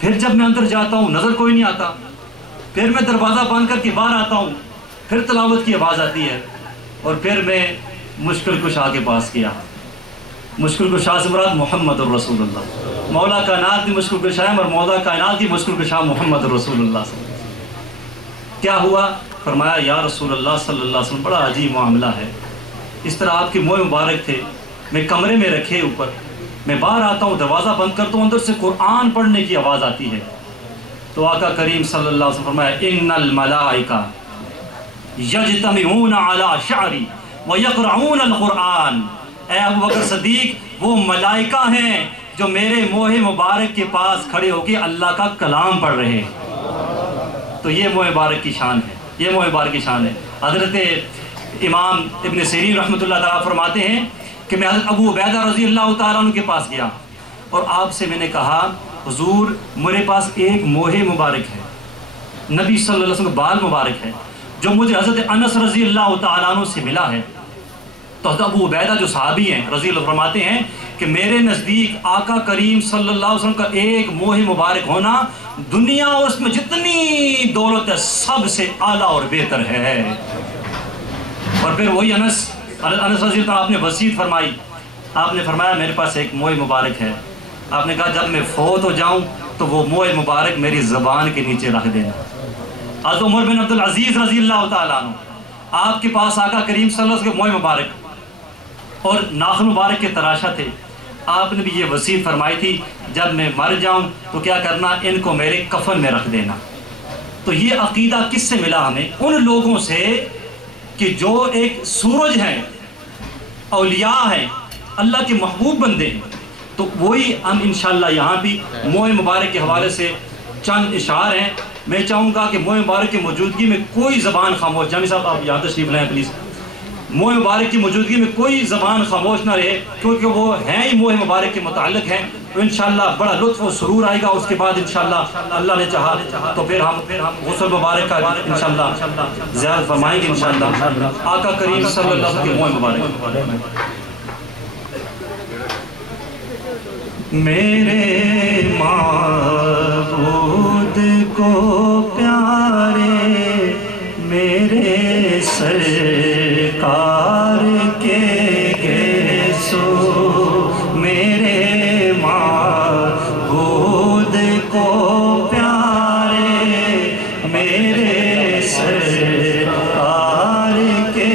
پھر جب میں اندر جاتا ہوں نظر کوئی نہیں آتا، پھر میں دروازہ بند کر کے باہر آتا ہوں، پھر تلاوت کی آواز آتی ہے، اور پھر میں مشکل کشا کے پاس گیا۔ مشکل کشا سے مراد محمد الرسول اللہ، مولا کائنات کی مشکل کشا ہے، اور مولا کائنات کی مشکل کشا محمد الرسول اللہ صلی اللہ علیہ وسلم۔ کیا ہوا؟ فرمایا یا رسول اللہ صلی اللہ علیہ وسلم، بڑا عجیب معاملہ ہے، اس طرح آپ کے منہ مبارک تھے، میں کمرے میں رکھے اوپر، میں باہر آتا ہوں دروازہ بند کرتا ہوں، اندر سے قرآن پڑھنے کی آواز آتی ہے۔ تو آقا کریم صلی اللہ علیہ وسلم فرمایا ان الملائکہ یجتمعون علی شعری ویقرعون القرآن، اے ابوبکر صدیق وہ ملائکہ ہیں جو میرے منہ مبارک کے پاس کھڑے ہو کے اللہ کا کلام پڑھ رہے ہیں۔ تو یہ منہ مبارک کی شان ہے، یہ منہ مبارک کی شان ہے۔ حضرت امام ابن سیرین رحمۃ اللہ تعالیٰ فرماتے ہیں کہ میں حضرت ابو عبیدہ رضی اللہ تعالیٰ عنہ کے پاس گیا اور آپ سے میں نے کہا حضور میرے پاس ایک منہ مبارک ہے، نبی صلی اللہ علیہ وسلم کا بال مبارک ہے، جو مجھے حضرت انس رضی اللہ تعالیٰ عنہ سے ملا ہے۔ تو حضرت ابو عبیدہ جو صحابی ہیں رضی اللہ فرماتے ہیں کہ میرے نزدیک آقا کریم صلی اللہ علیہ وسلم کا ایک منہ مبارک ہونا دنیا اور اس میں جتنی دولت ہے سب سے اعلیٰ اور بہتر ہے۔ اور پھر وہی انس رضی اللہ آپ نے وصیت فرمائی، آپ نے فرمایا میرے پاس ایک منہ مبارک ہے، آپ نے کہا جب میں فوت ہو جاؤں تو وہ منہ مبارک میری زبان کے نیچے رکھ دینا۔ حضرت عمر بن عبدالعزیز رضی اللہ تعالیٰ عنہ آپ کے پاس آقا کریم صلی اللہ علیہ وسلم کے منہ مبارک اور ناخن مبارک کے تراشا تھے، آپ نے بھی یہ وصیت فرمائی تھی جب میں مر جاؤں تو کیا کرنا، ان کو میرے کفن میں رکھ دینا۔ تو یہ عقیدہ کس سے ملا ہمیں؟ ان لوگوں سے کہ جو ایک سورج ہیں، اولیاء ہیں، اللہ کے محبوب بندے ہیں۔ تو وہی ہم انشاءاللہ یہاں بھی منہ مبارک کے حوالے سے چند اشعار ہیں۔ میں چاہوں گا کہ منہ مبارک کی موجودگی میں کوئی زبان خاموش، جامی صاحب آپ یہاں تشریف لائیں پلیز، منہ مبارک کی موجودگی میں کوئی زبان خاموش نہ رہے، کیونکہ وہ ہیں ہی منہ مبارک کے متعلق ہیں۔ تو انشاءاللہ بڑا لطف و سرور آئے گا۔ اس کے بعد انشاءاللہ اللہ نے چاہا تو پھر ہم غسل مبارک کا انشاءاللہ زیارت فرمائیں گے انشاءاللہ۔ آقا کریم صلی اللہ علیہ وسلم کے منہ مبارک۔ میرے معبود کو پیارے میرے سرکار کے گیسو، میرے معبود کو پیارے میرے سرکار کے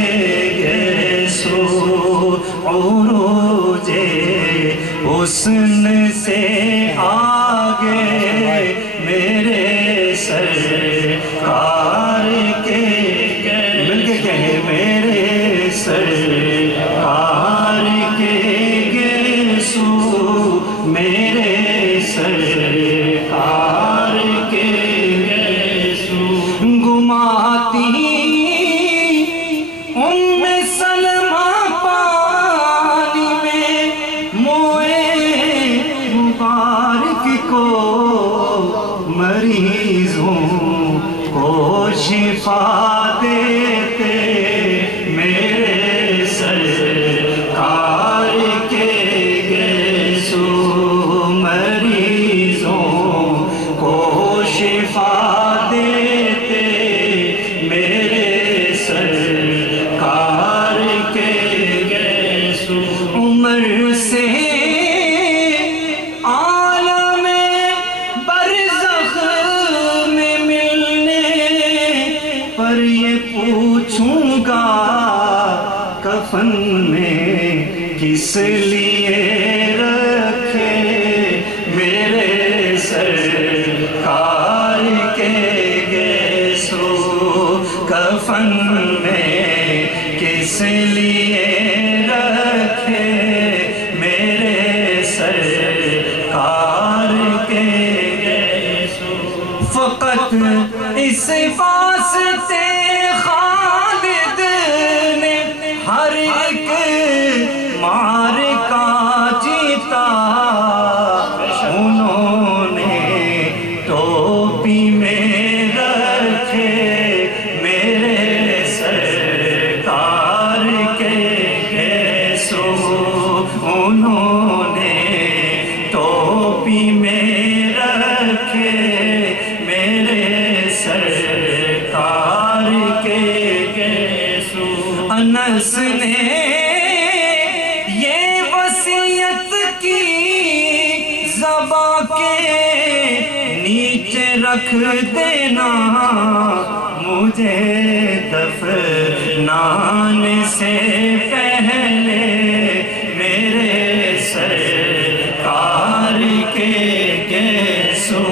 گیسو، عروج حسن سے آگے میرے سرکار کے، مل کے کہیں میرے سرکار کے گیسو، میرے سرکار کے گیسو، گماتی ام سلمہ پانی میں مبارک کو، مریضوں کو شفا دیتے میرے سرکار کے گیسو، مریضوں کو شفا دیتے میرے سرکار کے گیسو، عمر سے پر یہ پوچھوں گا کفن میں کس لیے رکھے میرے سرکار کے گیسو، کفن میں کس لیے رکھے میرے سرکار کے گیسو، فقط اس واسطے خالد نے ہر ایک معرکہ جیتا، انہوں نے ٹوپی میں رکھے میرے سرکار کے گیسو، انہوں نے ٹوپی میں زباں کے نیچے رکھ دینا، مجھے دفنانے سے پہلے میرے سرکار کے گیسو،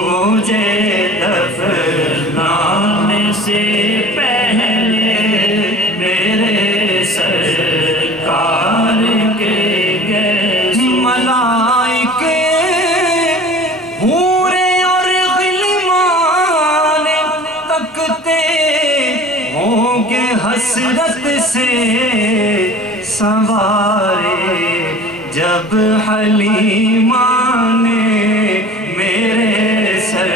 مجھے دفنانے سے پہلے میرے سرکار کے گیسو۔ ملائکے حوریں اور غلمان تکتے ہوں گے حسرت سے سوارے، جب حلیمہ نے میرے سر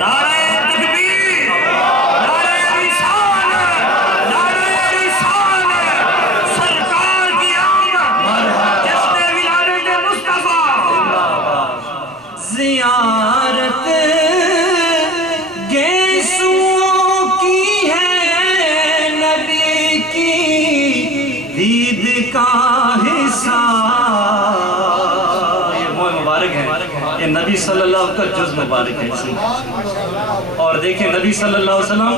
نعرہ تکبیر، نعرہ رسالت، نعرہ رسالت، سرکار کی آمد، جشن ولادت مصطفیٰ۔ زیارت گیسوؤں کی ہے نبی کی دید کا حصہ، یہ موئے مبارک ہے، یہ نبی صلی اللہ علیہ وسلم کا جز مبارک ہے۔ اور دیکھیں نبی صلی اللہ علیہ وسلم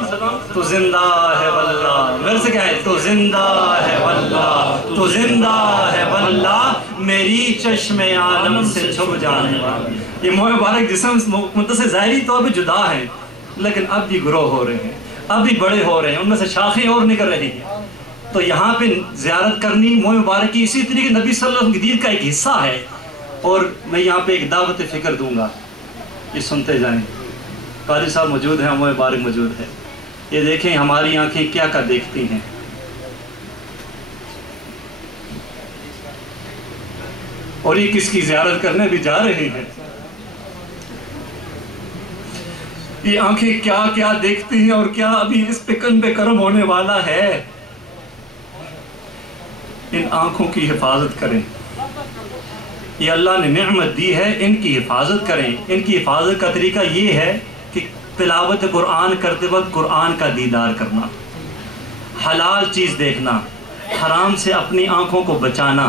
تو زندہ ہے واللہ، میرے سے کیا ہے، تو زندہ ہے واللہ، تو زندہ ہے واللہ، میری چشم عالم سے چھپ جانے والا۔ یہ موئے مبارک جسم متصل ظاہری طور پہ جدا ہیں، لیکن اب بھی گروہ ہو رہے ہیں، اب بھی بڑے ہو رہے ہیں، ان میں سے شاخیں اور نکل رہی ہیں۔ تو یہاں پہ زیارت کرنی موئے مبارک کی اسی طریقے نبی صلی اللہ علیہ وسلم کی دید کا ایک حصہ ہے۔ اور میں یہاں پہ ایک دعوت فکر دوں گا، یہ سنتے جائیں۔ قاری صاحب موجود ہیں، موئے مبارک موجود ہے، یہ دیکھیں ہماری آنکھیں کیا کیا دیکھتی ہیں۔ اور یہ کس کی زیارت کرنے بھی جا رہے ہیں، یہ آنکھیں کیا کیا دیکھتی ہیں اور کیا ابھی اس پہ کن پہ کرم ہونے والا ہے۔ ان آنکھوں کی حفاظت کریں، یہ اللہ نے نعمت دی ہے، ان کی حفاظت کریں۔ ان کی حفاظت کا طریقہ یہ ہے کہ تلاوت قرآن کرتے وقت قرآن کا دیدار کرنا، حلال چیز دیکھنا، حرام سے اپنی آنکھوں کو بچانا،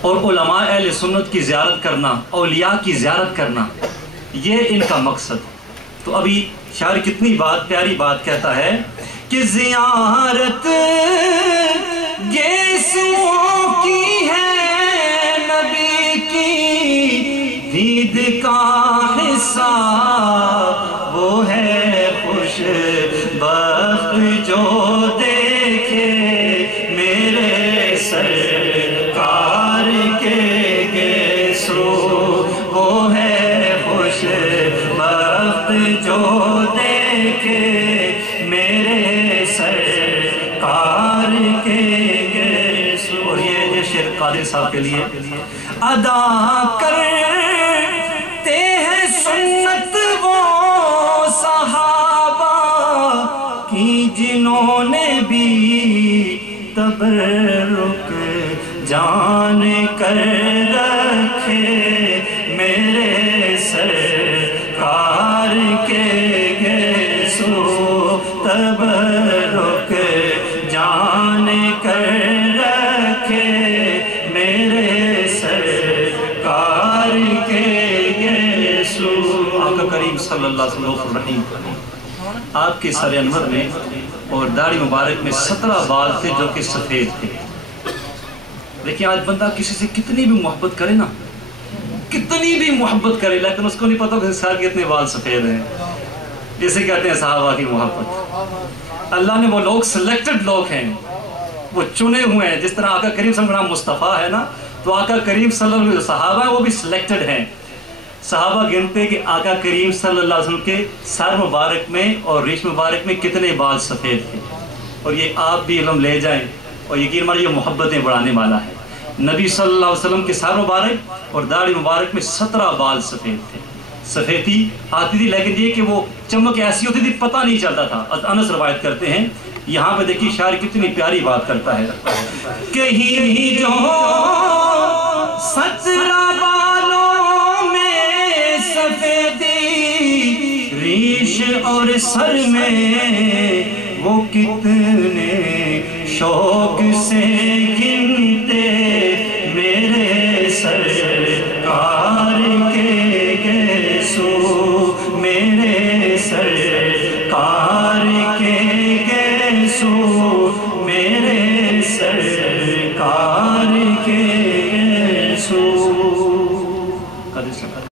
اور علماء اہل سنت کی زیارت کرنا، اولیاء کی زیارت کرنا، یہ ان کا مقصد۔ تو ابھی شاعر کتنی پیاری بات کہتا ہے کہ زیارت گیسوؤں کی ہے نبی کی دید کا حصہ، وہ ہے خوش بخت جو دیکھے میرے سرکار کے گیسو، وہ ہے خوش بخت جو دیکھے میرے سرکار کے گیسو۔ اور یہ شعر قادر صاحب کے لیے ادا کرتے ہیں سنت وہ صحابہ کی جنہوں نے بھی تبرک جان کر رکھے میرے سرکار کے گیسو، تبرک جان کر رکھے میرے سرکار کے گیسو۔ آقا کریم صلی اللہ علیہ وسلم آپ کے سر انور میں اور داڑھی مبارک میں 17 بال تھے جو کہ سفید تھے۔ لیکن آج بندہ کسی سے کتنی بھی محبت کرے نا، کتنی بھی محبت کرے، لیکن اس کو نہیں پتا کہ سر کے اتنے بال سفید ہیں۔ اسے کہتے ہیں صحابہ کی محبت۔ اللہ نے وہ لوگ سلیکٹڈ لوگ ہیں، وہ چنے ہوئے ہیں۔ جس طرح آقا کریم صلی اللہ علیہ وسلم کا نام مصطفیٰ ہے نا، تو آقا کریم صلی اللہ علیہ وسلم صحابہ ہیں وہ بھی سلیکٹڈ ہیں۔ صحابہ گنتے کہ آقا کریم صلی اللہ علیہ وسلم کے سر مبارک میں اور ریش مبارک میں کتنے بال سفید تھے۔ اور یہ آپ بھی علم لے جائیں اور یقین مانیے یہ محبتیں بڑھانے والا ہے۔ نبی صلی اللہ علیہ وسلم کے سر مبارک اور داڑھی مبارک میں 17 بال سفید تھے۔ سفیدی آتی تھی، لیکن یہ کہ وہ چمک ایسی ہوتی تھی پتہ نہیں چلتا تھا۔ انس روایت کرتے ہیں، یہاں پہ دیکھیے شاعر کتنی پیاری بات کرتا ہے، کہیں جو 17 بالوں میں سفیدی ریش اور سر میں وہ کتنے شوق سے